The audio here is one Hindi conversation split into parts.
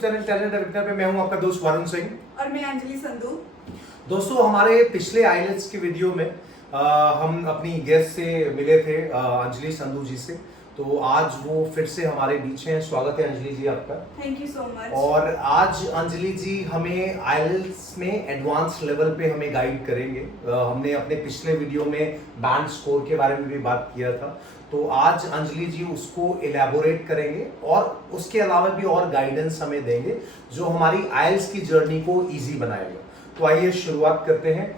चैनल टैलेंट विक्टर पे मैं हूं आपका दोस्त वरुण सिंह और मैं अंजलि संधू। दोस्तों, हमारे पिछले आईलेट्स की वीडियो में हम अपनी गेस्ट से मिले थे, अंजलि संधू जी से। तो आज वो फिर से हमारे बीच हैं। स्वागत है अंजलि जी आपका। Thank you so much. और आज अंजलि जी हमें आईलेट्स में एडवांस लेवल पे हमें गाइड करेंगे। हमने अपने पिछले वीडियो में बैंड स्कोर के बारे में भी बात किया था, तो आज अंजलि जी उसको इलेबोरेट करेंगे और उसके अलावा भी और गाइडेंस हमें देंगे जो हमारी आईएलटीएस की जर्नी को इजी बनाएगा। तो आइए शुरुआत करते हैं।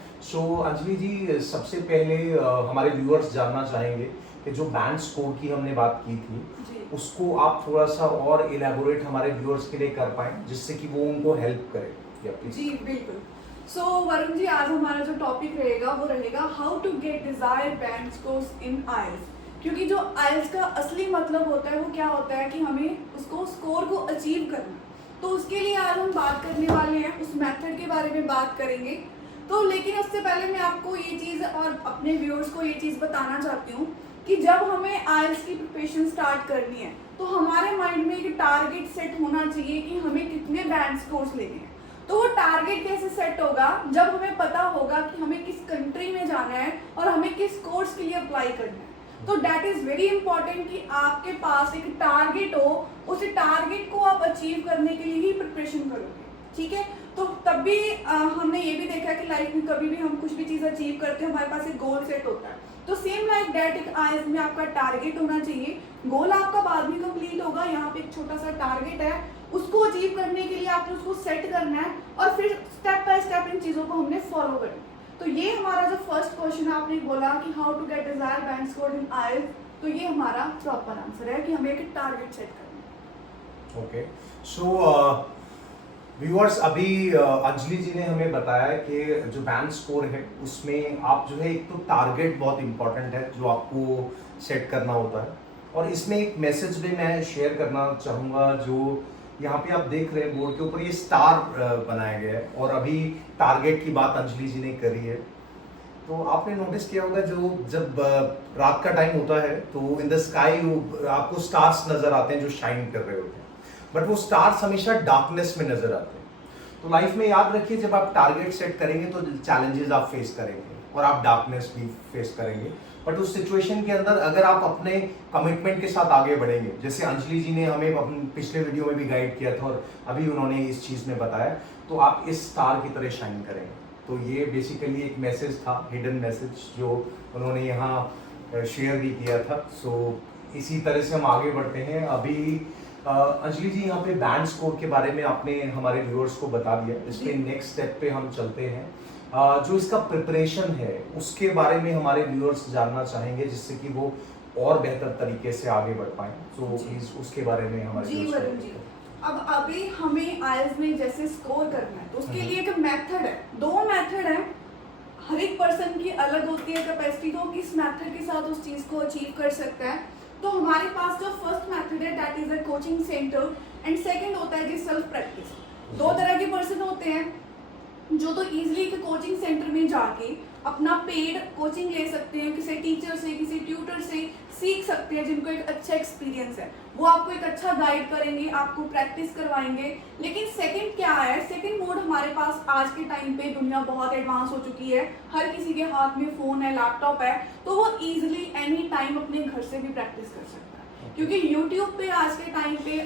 अंजलि जी, सबसे पहले हमारे व्यूअर्स जानना चाहेंगे कि जो बैंड स्कोर की हमने बात की थी उसको आप थोड़ा सा और इलेबोरेट हमारे व्यूअर्स के लिए कर पाएं, जिससे कि वो उनको हेल्प करे। जी बिल्कुल। वरुण जी, आज हमारा जो टॉपिक रहेगा वो रहेगा how to get desired band scores in IELTS. क्योंकि जो आईएलटीएस का असली मतलब होता है वो क्या होता है कि हमें उसको स्कोर को अचीव करना। तो उसके लिए आज हम बात करने वाले हैं, उस मेथड के बारे में बात करेंगे। तो लेकिन उससे पहले मैं आपको ये चीज़ और अपने व्यूअर्स को ये चीज़ बताना चाहती हूँ कि जब हमें आईएलटीएस की प्रिपरेशन स्टार्ट करनी है तो हमारे माइंड में एक टारगेट सेट होना चाहिए कि हमें कितने बैंड स्कोर्स लेने हैं। तो वो टारगेट कैसे सेट होगा? जब हमें पता होगा कि हमें किस कंट्री में जाना है और हमें किस कोर्स के लिए अप्लाई करना है। तो दैट इज वेरी इंपॉर्टेंट कि आपके पास एक टारगेट हो, उस टारगेट को आप अचीव करने के लिए ही प्रिपरेशन करोगे। ठीक है, तो तब भी हमने ये भी देखा कि लाइफ में कभी भी हम कुछ भी चीज़ अचीव करते हैं, हमारे पास एक गोल सेट होता है। तो सेम लाइक दैट एक आईएलटीएस में आपका टारगेट होना चाहिए। गोल आपका बाद में कंप्लीट होगा, यहाँ पे एक छोटा सा टारगेट है, उसको अचीव करने के लिए आपने उसको सेट करना है और फिर स्टेप बाय स्टेप इन चीज़ों को हमने फॉलो करना है। तो ये हमारा जो फर्स्ट क्वेश्चन आपने बोला कि how to get desired band score in IELTS, तो ये हमारा प्रॉपर आंसर है कि हमें एक टारगेट सेट करना है। ओके, सो व्यूअर्स, अभी अंजलि जी ने हमें बताया कि जो बैंड स्कोर है उसमें आप जो है, एक तो टारगेट बहुत इंपॉर्टेंट है जो आपको सेट करना होता है। और इसमें एक मैसेज भी मैं शेयर करना चाहूँगा। जो यहाँ पे आप देख रहे हैं बोर्ड के ऊपर ये स्टार बनाया गया है और अभी टारगेट की बात अंजलि जी ने करी है। तो आपने नोटिस किया होगा, जो जब रात का टाइम होता है तो इन द स्काई आपको स्टार्स नजर आते हैं जो शाइन कर रहे होते हैं, बट वो स्टार्स हमेशा डार्कनेस में नजर आते हैं। तो लाइफ में याद रखिए, जब आप टारगेट सेट करेंगे तो चैलेंजेस आप फेस करेंगे और आप डार्कनेस भी फेस करेंगे। बट उस सिचुएशन के अंदर अगर आप अपने कमिटमेंट के साथ आगे बढ़ेंगे, जैसे अंजलि जी ने हमें अपने पिछले वीडियो में भी गाइड किया था और अभी उन्होंने इस चीज़ में बताया, तो आप इस स्टार की तरह शाइन करेंगे। तो ये बेसिकली एक मैसेज था, हिडन मैसेज, जो उन्होंने यहाँ शेयर भी किया था। इसी तरह से हम आगे बढ़ते हैं। अभी अंजलि जी, यहाँ पे बैंड स्कोर के बारे में आपने हमारे व्यूअर्स को बता दिया। इस पे नेक्स्ट स्टेप पे हम चलते हैं। जो इसका प्रिपरेशन है उसके बारे में हमारे व्यूअर्स जानना चाहेंगे, जिससे कि वो और बेहतर तरीके से आगे बढ़ पाएं। प्लीज उसके बारे में हमारे जी वरुण जी, अब अभी हमें आईएलटीएस में जैसे स्कोर करना है तो उसके लिए एक मेथड है, दो मेथड है। हर एक पर्सन की अलग होती है कैपेसिटी, तो किस मेथड के साथ उस चीज़ को अचीव कर सकता है। तो हमारे पास जो फर्स्ट मेथड है that is a coaching centre and second होता है जी सेल्फ प्रैक्टिस। दो तरह के पर्सन होते हैं जो तो इजीली एक कोचिंग सेंटर में जाके अपना पेड कोचिंग ले सकते हैं, किसी टीचर से, किसी ट्यूटर से सीख सकते हैं, जिनको एक अच्छा एक्सपीरियंस है। वो आपको एक अच्छा गाइड करेंगे, आपको प्रैक्टिस करवाएंगे। लेकिन सेकंड क्या है, सेकंड मोड हमारे पास आज के टाइम पे दुनिया बहुत एडवांस हो चुकी है, हर किसी के हाथ में फ़ोन है, लैपटॉप है, तो वो ईजिली एनी टाइम अपने घर से भी प्रैक्टिस कर सकता है। क्योंकि यूट्यूब पे आज के टाइम पे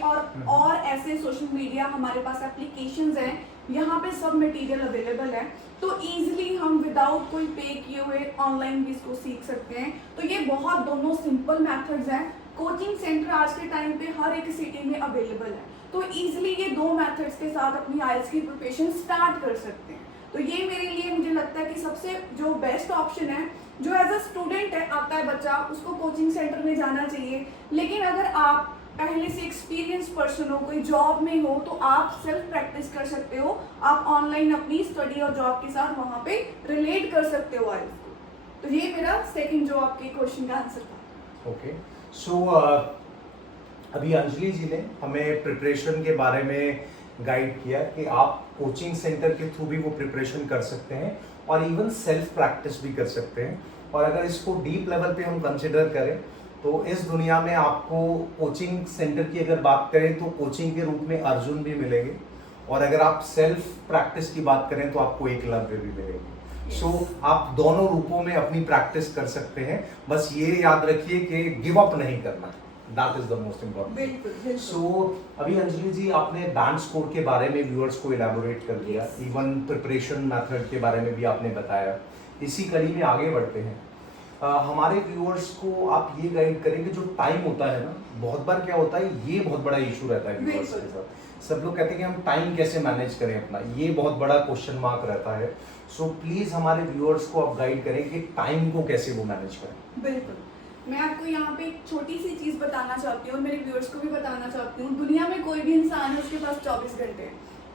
और ऐसे सोशल मीडिया हमारे पास एप्लीकेशंस हैं, यहाँ पे सब मटेरियल अवेलेबल है। तो इजीली हम विदाउट कोई पे किए हुए ऑनलाइन भी इसको सीख सकते हैं। तो ये बहुत दोनों सिंपल मेथड्स हैं। कोचिंग सेंटर आज के टाइम पे हर एक सिटी में अवेलेबल है, तो इजीली ये दो मेथड्स के साथ अपनी आईएलटीएस की प्रिपरेशन स्टार्ट कर सकते हैं। तो ये मेरे लिए मुझे लगता है कि सबसे जो बेस्ट ऑप्शन है, जो एज अ स्टूडेंट है आता है बच्चा, उसको कोचिंग सेंटर में जाना चाहिए। लेकिन अगर आप पहले से एक्सपीरियंस पर्सन हो, कोई जॉब में हो, तो आप सेल्फ प्रैक्टिस कर सकते हो। आप ऑनलाइन अपनी स्टडी और जॉब के साथ वहाँ पे रिलेट कर सकते हो आईएलटीएस को। तो ये मेरा सेकंड जो आपके क्वेश्चन का आंसर था। ओके, अभी अंजलि जी ने हमें प्रिपरेशन के बारे में गाइड किया कि आप कोचिंग सेंटर के थ्रू भी वो प्रिपरेशन कर सकते हैं और इवन सेल्फ प्रैक्टिस भी कर सकते हैं। और अगर इसको डीप लेवल पे हम कंसिडर करें तो इस दुनिया में आपको कोचिंग सेंटर की अगर बात करें तो कोचिंग के रूप में अर्जुन भी मिलेंगे, और अगर आप सेल्फ प्रैक्टिस की बात करें तो आपको एकलव्य भी मिलेंगे। सो आप दोनों रूपों में अपनी प्रैक्टिस कर सकते हैं, बस ये याद रखिए कि गिव अप नहीं करना, that is the most important. बिल्कुल। सो अभी अंजलि जी आपने बैंड स्कोर के बारे में व्यूअर्स को इलैबोरेट कर दिया, इवन प्रिपरेशन मेथड के बारे में भी आपने बताया। इसी कड़ी में आगे बढ़ते हैं। हमारे व्यूअर्स को आप ये गाइड करेंगे, जो टाइम होता है ना, बहुत बार क्या होता है, ये बहुत बड़ा इशू रहता है व्यूअर्स के साथ। सब लोग कहते हैं कि हम टाइम कैसे मैनेज करें अपना, ये बहुत बड़ा क्वेश्चन मार्क रहता है। सो प्लीज हमारे व्यूअर्स को आप गाइड करें कि टाइम को कैसे वो मैनेज करें। बिल्कुल, मैं आपको यहाँ पे एक छोटी सी चीज बताना चाहती हूँ, मेरे व्यूअर्स को भी बताना चाहती हूँ। दुनिया में कोई भी इंसान है, उसके पास 24 घंटे हैं।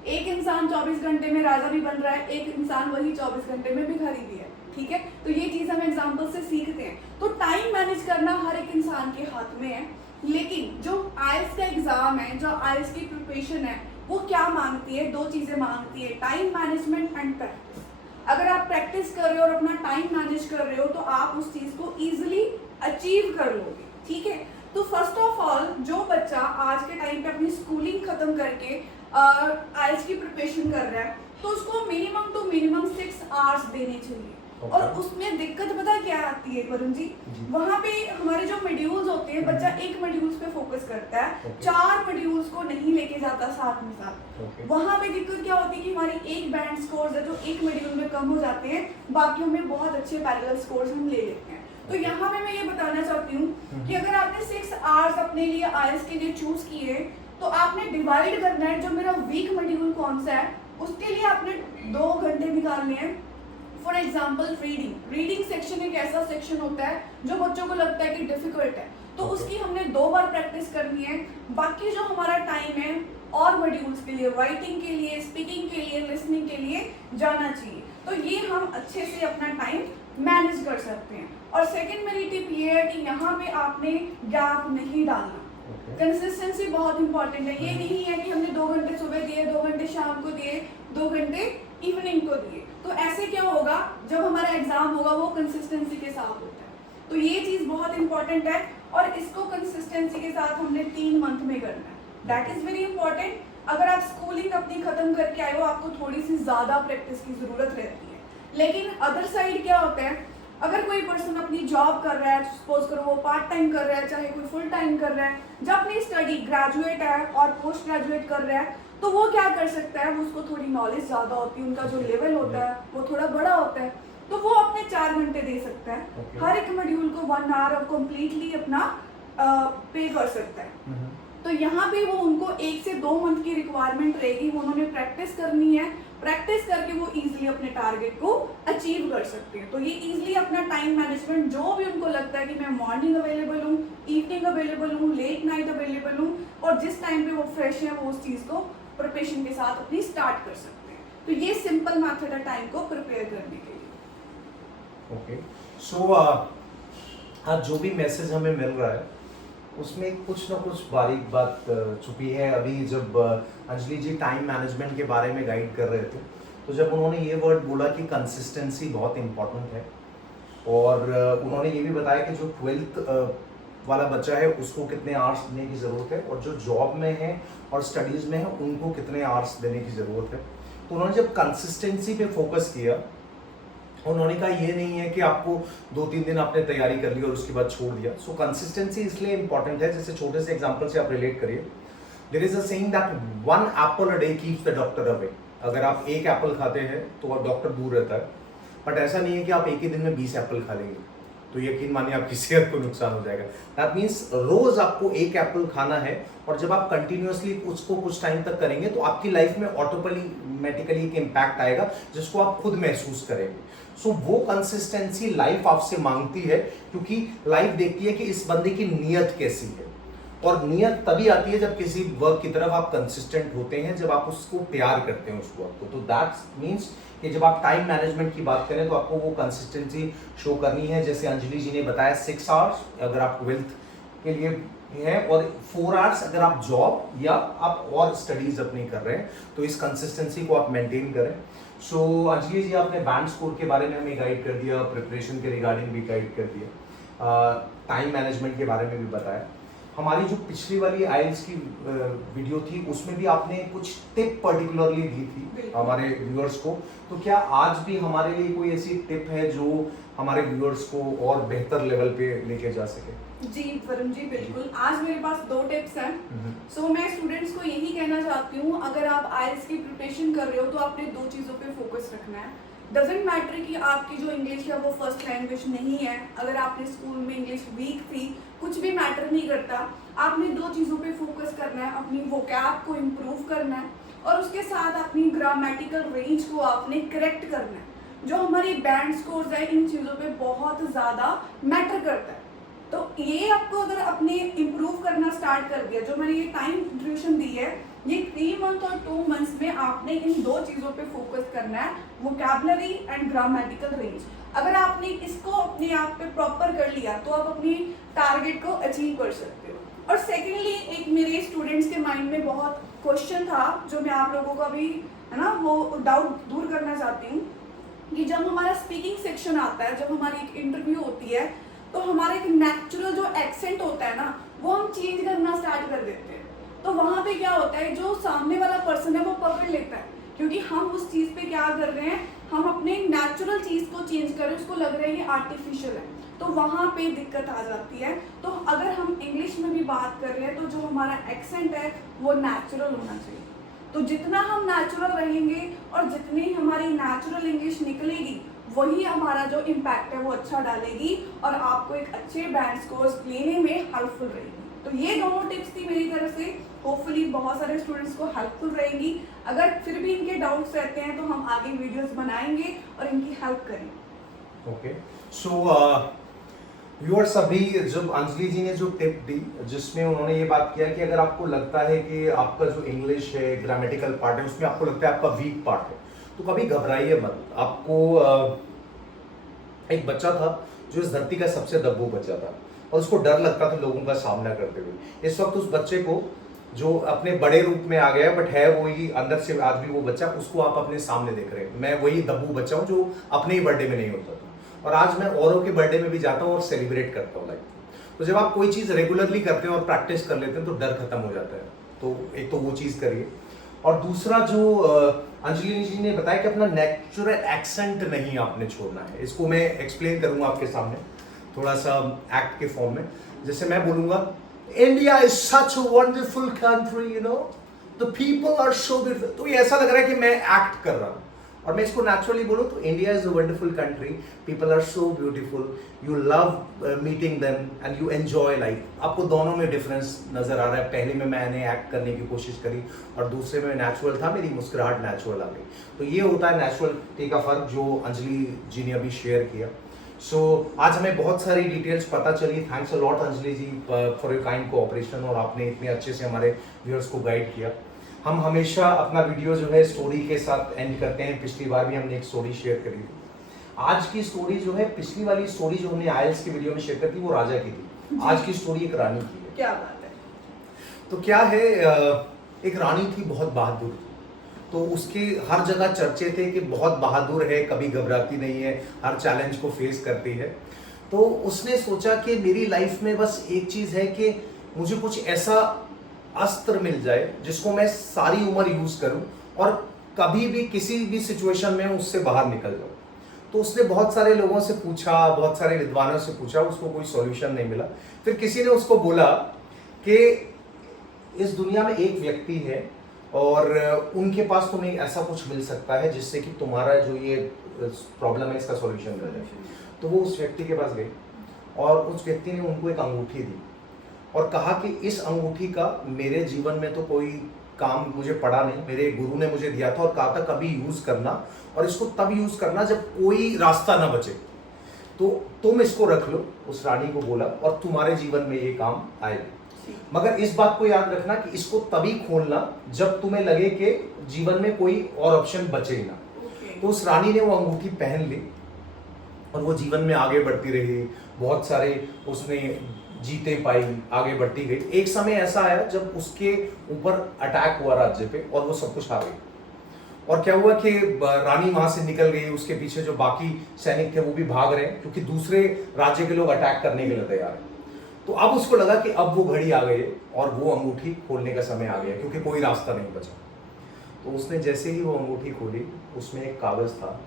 एक इंसान 24 घंटे में राजा भी बन रहा है, एक इंसान वही 24 घंटे में भिखारी भी है, ठीक है। तो ये चीज हम एग्जाम्पल से सीखते हैं। तो टाइम मैनेज करना हर एक इंसान के हाथ में है, लेकिन जो आईएलटीएस का एग्जाम है, जो आईएलटीएस की प्रिपरेशन है, वो क्या मांगती है? 2 चीजें मांगती है, टाइम मैनेजमेंट एंड प्रैक्टिस। अगर आप प्रैक्टिस कर रहे हो और अपना टाइम मैनेज कर रहे हो तो आप उस चीज को इजिली अचीव कर लोगे, ठीक है। तो फर्स्ट ऑफ ऑल, जो बच्चा आज के टाइम पे अपनी स्कूलिंग खत्म करके आईएलटीएस की प्रिपरेशन कर रहा है, तो उसको मिनिमम टू मिनिमम 6 आवर्स देने चाहिए। और उसमें दिक्कत पता क्या आती है वरुण जी? वहाँ पे हमारे जो मॉड्यूल्स होते हैं, बच्चा एक मॉड्यूल्स पे फोकस करता है, 4 मॉड्यूल्स को नहीं लेके जाता साथ में साथ। वहाँ पे दिक्कत क्या होती है कि हमारी एक बैंड स्कोर्स है जो एक मॉड्यूल में कम हो जाते हैं, बाकियों में बहुत अच्छे पैरेलल स्कोर्स हम ले लेते हैं। तो यहाँ पे मैं ये बताना चाहती हूँ कि अगर आपने 6 आवर्स अपने लिए आईएलटीएस के लिए चूज किए, तो आपने डिवाइड करना है, जो मेरा वीक मॉड्यूल कौन सा है उसके लिए आपने 2 घंटे निकालने हैं। फॉर एग्जाम्पल रीडिंग सेक्शन एक ऐसा सेक्शन होता है जो बच्चों को लगता है कि डिफिकल्ट है, तो उसकी हमने 2 बार प्रैक्टिस करनी है। बाकी जो हमारा टाइम है और मॉड्यूल्स के लिए, राइटिंग के लिए, स्पीकिंग के लिए, लिसनिंग के लिए जाना चाहिए। तो ये हम अच्छे से अपना टाइम मैनेज कर सकते हैं। और सेकंड मेरी टिप ये है कि यहाँ पे आपने गैप नहीं डालना। कंसिस्टेंसी बहुत इंपॉर्टेंट है। ये नहीं है कि हमने 2 घंटे सुबह दिए, 2 घंटे शाम को दिए, 2 घंटे इवनिंग को दिए, तो ऐसे क्या होगा, जब हमारा एग्जाम होगा वो कंसिस्टेंसी के साथ होता है। तो ये चीज बहुत इंपॉर्टेंट है, और इसको कंसिस्टेंसी के साथ हमने 3 मंथ में करना है। That is very important. अगर आप स्कूलिंग अपनी खत्म करके आए हो, आपको थोड़ी सी ज्यादा प्रैक्टिस की जरूरत रहती है। लेकिन अदर साइड क्या होता है, अगर कोई पर्सन अपनी जॉब कर रहा है, सपोज करो वो पार्ट टाइम कर रहा है, चाहे कोई फुल टाइम कर रहा है, जब अपनी स्टडी ग्रेजुएट है और पोस्ट ग्रेजुएट कर रहा है, तो वो क्या कर सकता है, उसको थोड़ी नॉलेज ज़्यादा होती है, उनका जो लेवल होता है वो थोड़ा बड़ा होता है, तो वो अपने 4 घंटे दे सकता है। हर एक मॉड्यूल को 1 आवर अब कम्प्लीटली अपना पे कर सकता है। तो यहाँ पे वो उनको 1 से 2 मंथ की रिक्वायरमेंट रहेगी, वो उन्होंने प्रैक्टिस करनी है। प्रैक्टिस करके वो इजीली अपने टारगेट को अचीव कर सकते हैं। तो ये इजीली अपना टाइम मैनेजमेंट, जो भी उनको लगता है कि मैं मॉर्निंग अवेलेबल हूँ, इवनिंग अवेलेबल हूँ, लेट नाइट अवेलेबल हूँ, और जिस टाइम पे वो फ्रेश है वो उस चीज़ को प्रिपरेशन के साथ अपनी स्टार्ट कर सकते हैं। तो ये सिंपल मेथड है टाइम को प्रिपेयर करने के लिए। ओके, सो आज जो भी मैसेज हमें मिल रहा है उसमें कुछ ना कुछ बारीक बात छुपी है। अभी जब अंजलि जी टाइम मैनेजमेंट के बारे में गाइड कर रहे थे, तो जब उन्होंने ये वर्ड बोला कि कंसिस्टेंसी बहुत इम्पोर्टेंट है, और उन्होंने ये भी बताया कि जो 12th वाला बच्चा है उसको कितने आवर्स देने की ज़रूरत है, और जो जॉब में है और स्टडीज़ में है उनको कितने आवर्स देने की ज़रूरत है। तो उन्होंने जब कंसिस्टेंसी पे फोकस किया, उन्होंने कहा ये नहीं है कि आपको 2-3 दिन आपने तैयारी कर ली और उसके बाद छोड़ दिया। सो कंसिस्टेंसी इसलिए इंपॉर्टेंट है, जैसे छोटे से एग्जांपल से आप रिलेट करिए। There is a saying that 1 apple a day keeps the doctor away. अगर आप 1 एप्पल खाते हैं तो डॉक्टर दूर रहता है, बट ऐसा नहीं है कि आप एक ही दिन में 20 एप्पल खा लेंगे, तो यकीन मानिए आपकी सेहत को नुकसान हो जाएगा। दैट मीन्स रोज आपको 1 एप्पल खाना है, और जब आप कंटिन्यूअसली उसको कुछ टाइम तक करेंगे तो आपकी लाइफ में ऑटोमेटिकली एक इम्पैक्ट आएगा जिसको आप खुद महसूस करेंगे। सो वो कंसिस्टेंसी लाइफ आपसे मांगती है, क्योंकि लाइफ देखती है कि इस बंदे की नीयत कैसी है, और नीयत तभी आती है जब किसी वर्क की तरफ आप कंसिस्टेंट होते हैं, जब आप उसको प्यार करते हैं उस वर्क को। तो दैट मीन्स कि जब आप टाइम मैनेजमेंट की बात करें तो आपको वो कंसिस्टेंसी शो करनी है। जैसे अंजलि जी ने बताया 6 आवर्स अगर आप 12th के लिए है, और 4 आवर्स अगर आप जॉब या आप और स्टडीज अपनी कर रहे हैं, तो इस कंसिस्टेंसी को आप मेंटेन करें। सो अंजलि जी आपने बैंड स्कोर के बारे में हमें गाइड कर दिया, प्रिपरेशन के रिगार्डिंग भी गाइड कर दिया। टाइम मैनेजमेंट के बारे में भी बताया। हमारी जो पिछली वाली आइल्स की वीडियो थी उसमें भी आपने कुछ टिप पर्टिकुलरली दी थी बिल्कुल। हमारे व्यूअर्स को, तो क्या आज भी हमारे लिए कोई ऐसी टिप है जो हमारे व्यूअर्स को और बेहतर लेवल पे लेके जा सके? जी वरुण जी, बिल्कुल। आज मेरे पास 2 टिप्स हैं। सो मैं स्टूडेंट्स को यही कहना चाहती हूँ, अगर आप आइल्स की प्रिपरेशन कर रहे हो तो आपने 2 चीज़ों पे फोकस रखना है। डजेंट मैटर कि आपकी जो इंग्लिश है वो फर्स्ट लैंग्वेज नहीं है, अगर आपने स्कूल में इंग्लिश वीक थी, कुछ भी मैटर नहीं करता। आपने 2 चीज़ों पे फोकस करना है, अपनी वोकैब को इम्प्रूव करना है और उसके साथ अपनी ग्रामेटिकल रेंज को आपने करेक्ट करना है। जो हमारी बैंड स्कोर्स है, इन चीज़ों पे बहुत ज़्यादा मैटर करता है। तो ये आपको अगर अपने इम्प्रूव करना स्टार्ट कर दिया, जो मैंने ये टाइम ड्यूरेशन दी है, ये 3 मंथ और 2 मंथ्स में आपने इन 2 चीज़ों पे फोकस करना है, वोकैबुलरी एंड ग्रामेटिकल रेंज। अगर आपने इसको अपने आप पे प्रॉपर कर लिया तो आप अपनी टारगेट को अचीव कर सकते हो। और सेकेंडली, एक मेरे स्टूडेंट्स के माइंड में बहुत क्वेश्चन था जो मैं आप लोगों का भी है ना वो डाउट दूर करना चाहती हूँ कि जब हमारा स्पीकिंग सेक्शन आता है, जब हमारी एक इंटरव्यू होती है, तो हमारा एक नेचुरल जो एक्सेंट होता है ना, वो हम चेंज करना स्टार्ट कर देते हैं। तो वहाँ पे क्या होता है, जो सामने वाला पर्सन है वो पकड़ लेता है, क्योंकि हम उस चीज़ पे क्या कर रहे हैं, हम अपने नेचुरल चीज़ को चेंज कर रहे हैं, उसको लग रहा है ये आर्टिफिशियल है, तो वहाँ पे दिक्कत आ जाती है। तो अगर हम इंग्लिश में भी बात कर रहे हैं तो जो हमारा एक्सेंट है वो नेचुरल होना चाहिए। तो जितना हम नेचुरल रहेंगे और जितनी हमारी नेचुरल इंग्लिश निकलेगी, वही हमारा जो इम्पैक्ट है वो अच्छा डालेगी और आपको एक अच्छे बैंड स्कोर्स लेने में हेल्पफुल रहेगी। तो ये दोनों टिप्स थी मेरी तरफ से, होपफुली बहुत सारे स्टूडेंट्स को हेल्पफुल रहेंगी। अगर फिर भी इनके डाउट्स रहते हैं तो हम आगे वीडियोस बनाएंगे और इनकी हेल्प करेंगे। ओके, सो व्यूअर्स, अभी जब अंजलि जी ने जो टिप दी, जिसमें उन्होंने ये बात किया कि अगर आपको लगता है कि आपका जो इंग्लिश है, ग्रामेटिकल पार्ट है, उसमें आपको लगता है आपका वीक पार्ट है, तो कभी घबराइए मत। आपको एक बच्चा था जो इस धरती का सबसे दब्बू बच्चा था और उसको डर लगता था लोगों का सामना करते हुए। इस वक्त उस बच्चे को जो अपने बड़े रूप में आ गया, बट है वही अंदर से आज भी वो बच्चा, उसको आप अपने सामने देख रहे हैं। मैं वही दब्बू बच्चा हूँ जो अपने ही बर्थडे में नहीं होता था, और आज मैं औरों के बर्थडे में भी जाता हूँ और सेलिब्रेट करता हूँ लाइफ। तो जब आप कोई चीज़ रेगुलरली करते हैं और प्रैक्टिस कर लेते हैं तो डर खत्म हो जाता है। तो एक तो वो चीज़ करिए, और दूसरा जो अंजलि जी ने बताया कि अपना नेचुरल एक्सेंट नहीं आपने छोड़ना है। इसको मैं एक्सप्लेन करूंगा आपके सामने थोड़ा सा एक्ट के फॉर्म में। जैसे मैं बोलूंगा, India is such a wonderful country, you know, the people are so beautiful, तो ये ऐसा लग रहा है कि मैं एक्ट कर रहा हूँ। और मैं इसको नेचुरली बोलूँ तो India is a wonderful country, people are so beautiful, you love meeting them and you enjoy life. आपको दोनों में डिफरेंस नजर आ रहा है। पहले में मैंने एक्ट करने की कोशिश करी और दूसरे में नेचुरल था, मेरी मुस्कुराहट नेचुरल आ गई। तो ये होता है नेचुरलिटी का फर्क जो अंजलि जी ने अभी शेयर किया। सो आज हमें बहुत सारी डिटेल्स पता चली। Thanks a lot Anjali ji for your kind cooperation, और आपने इतने अच्छे से हमारे व्यूअर्स को गाइड किया। हम हमेशा अपना वीडियो जो है स्टोरी के साथ एंड करते हैं। पिछली बार भी हमने एक स्टोरी शेयर करी थी। आज की स्टोरी जो है, पिछली वाली स्टोरी जो हमने आइल्स की वीडियो में शेयर करी थी वो राजा की थी, आज की स्टोरी एक रानी की है। क्या बात है। तो क्या है, एक रानी थी, बहुत बहादुर थी। तो उसके हर जगह चर्चे थे कि बहुत बहादुर है, कभी घबराती नहीं है, हर चैलेंज को फेस करती है। तो उसने सोचा कि मेरी लाइफ में बस एक चीज़ है कि मुझे कुछ ऐसा अस्त्र मिल जाए जिसको मैं सारी उम्र यूज़ करूं और कभी भी किसी भी सिचुएशन में उससे बाहर निकल जाऊं। तो उसने बहुत सारे लोगों से पूछा, बहुत सारे विद्वानों से पूछा, उसको कोई सॉल्यूशन नहीं मिला। फिर किसी ने उसको बोला कि इस दुनिया में एक व्यक्ति है और उनके पास तुम्हें ऐसा कुछ मिल सकता है जिससे कि तुम्हारा जो ये प्रॉब्लम है इसका सॉल्यूशन मिल जाए। तो वो उस व्यक्ति के पास गए और उस व्यक्ति ने उनको एक अंगूठी दी और कहा कि इस अंगूठी का मेरे जीवन में तो कोई काम मुझे पड़ा नहीं, मेरे गुरु ने मुझे दिया था और कहा था कभी यूज़ करना, और इसको तब यूज़ करना जब कोई रास्ता ना बचे, तो तुम इसको रख लो। उस रानी को बोला, और तुम्हारे जीवन में ये काम आएगा। मगर इस बात को याद रखना कि इसको तभी खोलना जब तुम्हें लगे कि जीवन में कोई और ऑप्शन बचे ही ना। तो उस रानी ने वो अंगूठी पहन ली और वो जीवन में आगे बढ़ती रही, बहुत सारे उसने जीते पाई, आगे बढ़ती गई। एक समय ऐसा आया जब उसके ऊपर अटैक हुआ राज्य पे और वो सब कुछ आ गई। और क्या हुआ कि रानी वहां से निकल गई, उसके पीछे जो बाकी सैनिक थे वो भी भाग रहे हैं क्योंकि दूसरे राज्य के लोग अटैक करने के लिए तैयार हैं। तो अब उसको लगा कि अब वो घड़ी आ गई है और वो अंगूठी खोलने का समय आ गया क्योंकि कोई रास्ता नहीं बचा। तो उसने जैसे ही वो अंगूठी खोली, उसमें एक कागज था,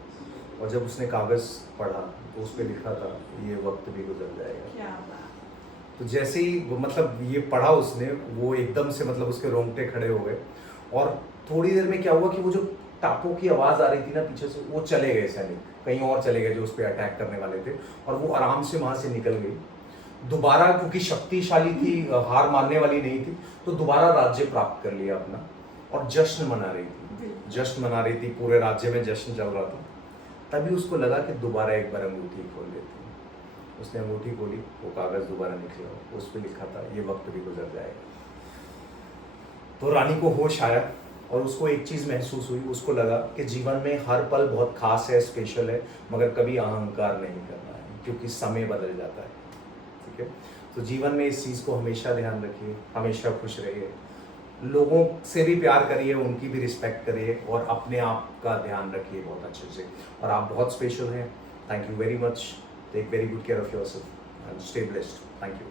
और जब उसने कागज पढ़ा तो उस पर लिखा था ये वक्त भी गुजर जाएगा। क्या बात। तो जैसे ही मतलब ये पढ़ा उसने, वो एकदम से मतलब उसके रोंगटे खड़े हो गए। और थोड़ी देर में क्या हुआ कि वो जो टापों की आवाज आ रही थी ना पीछे से, वो चले गए सैनिक, कहीं और चले गए जो उस पर अटैक करने वाले थे, और वो आराम से वहां से निकल गई दोबारा, क्योंकि शक्तिशाली थी, हार मानने वाली नहीं थी, तो दोबारा राज्य प्राप्त कर लिया अपना, और जश्न मना रही थी, जश्न मना रही थी, पूरे राज्य में जश्न चल रहा था। तभी उसको लगा कि दोबारा एक बार अंगूठी खोल लेती हूँ। उसने अंगूठी खोली, वो कागज दोबारा निकला, उस पर लिखा था ये वक्त भी गुजर जाएगा। तो रानी को होश आया और उसको एक चीज महसूस हुई, उसको लगा कि जीवन में हर पल बहुत खास है, स्पेशल है, मगर कभी अहंकार नहीं करना है क्योंकि समय बदल जाता है। ठीक है, तो जीवन में इस चीज को हमेशा ध्यान रखिए, हमेशा खुश रहिए, लोगों से भी प्यार करिए, उनकी भी रिस्पेक्ट करिए, और अपने आप का ध्यान रखिए बहुत अच्छे से। और आप बहुत स्पेशल हैं। Thank you very much. Take very good care of yourself and stay blessed. Thank you.